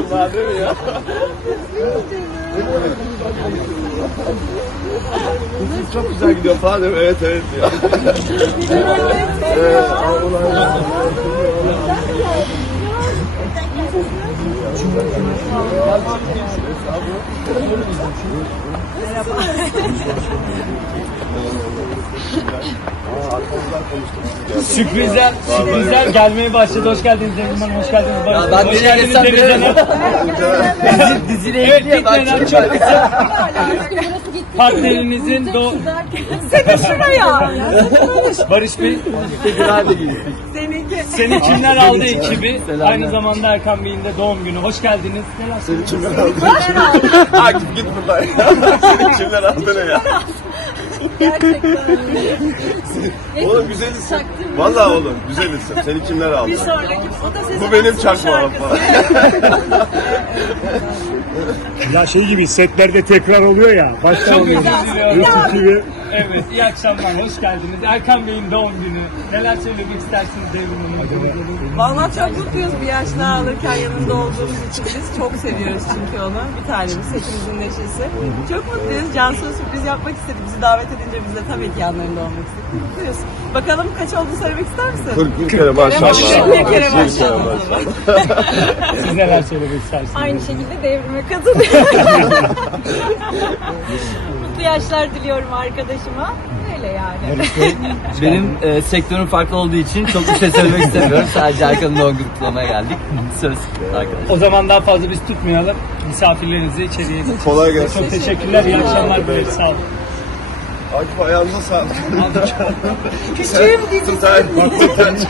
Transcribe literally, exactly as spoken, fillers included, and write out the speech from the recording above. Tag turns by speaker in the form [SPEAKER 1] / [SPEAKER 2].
[SPEAKER 1] var değil mi ya? Kızım çok güzel gidiyor falan değil mi? Evet evet diyor. Evet.
[SPEAKER 2] Sürprizler, sürprizler gelmeye başladı. Hoş geldiniz Devrim Hanım, hoş geldiniz Barış Bey.
[SPEAKER 3] ben
[SPEAKER 2] Hoş
[SPEAKER 3] nereye
[SPEAKER 2] geldiniz
[SPEAKER 3] geçsem
[SPEAKER 2] Deniz
[SPEAKER 3] nereye-
[SPEAKER 2] Hanım.
[SPEAKER 3] Diziyle
[SPEAKER 2] Evet,
[SPEAKER 3] ilgili ben
[SPEAKER 2] gitmeden
[SPEAKER 3] çok
[SPEAKER 2] çok kısa partnerinizin do...
[SPEAKER 4] Seni şuraya.
[SPEAKER 2] Barış Bey,
[SPEAKER 4] Seninki.
[SPEAKER 2] seni kimler aldı ekibi? Aynı zamanda Erkan Bey'in de doğum günü. Hoş geldiniz. Neler
[SPEAKER 1] Seni kimler aldı? Akif git buradan ya. Seni kimler aldı ne ya?
[SPEAKER 4] Gerçekten.
[SPEAKER 1] Oğlum güzelsin. Vallahi oğlum güzelsin. Seni kimler aldı?
[SPEAKER 4] Bir sonraki. O da sizin
[SPEAKER 1] Bu benim
[SPEAKER 4] son
[SPEAKER 1] çakmağım
[SPEAKER 4] şarkısı.
[SPEAKER 1] falan.
[SPEAKER 5] Ya şey gibi setlerde tekrar oluyor ya. Başta
[SPEAKER 2] Çok
[SPEAKER 5] oluyor.
[SPEAKER 2] özür diliyorum.
[SPEAKER 5] YouTube gibi.
[SPEAKER 2] Evet, iyi akşamlar, hoş geldiniz. Erkan Bey'in doğum günü. Neler söylemek istersiniz Devrim Hanım?
[SPEAKER 4] Vallahi çok mutluyuz bir yaş daha alırken yanında olduğumuz için. Biz çok seviyoruz çünkü onu. Bir tanemiz, hepimizin neşesi. Çok mutluyuz. Cansu'ya sürpriz yapmak istedi. Bizi davet edince biz de tabii ki yanlarında olmak istedik. Mutluyuz. Bakalım kaç olduğunu söylemek ister misin?
[SPEAKER 1] kırk bir kere maşallah.
[SPEAKER 4] Bir kere maşallah.
[SPEAKER 2] Siz neler söylemek istersiniz?
[SPEAKER 6] Aynı şekilde devrime katılıyorum. Mutlu yaşlar diliyorum arkadaşıma. Öyle yani.
[SPEAKER 3] Benim e, sektörüm farklı olduğu için çok bir şey söylemek istemiyorum. Sadece Erkan'ın doğum günü kutlamaya geldik. Söz arkadaşlar.
[SPEAKER 2] O zaman daha fazla biz tutmayalım. Misafirlerinizi içeriye geçin.
[SPEAKER 1] Kolay gelsin.
[SPEAKER 2] Çok teşekkürler, iyi akşamlar dileriz. Sağ olun.
[SPEAKER 1] Akif ayağınıza sağlık.
[SPEAKER 4] Küçüğüm dizisi.
[SPEAKER 1] Sen, sen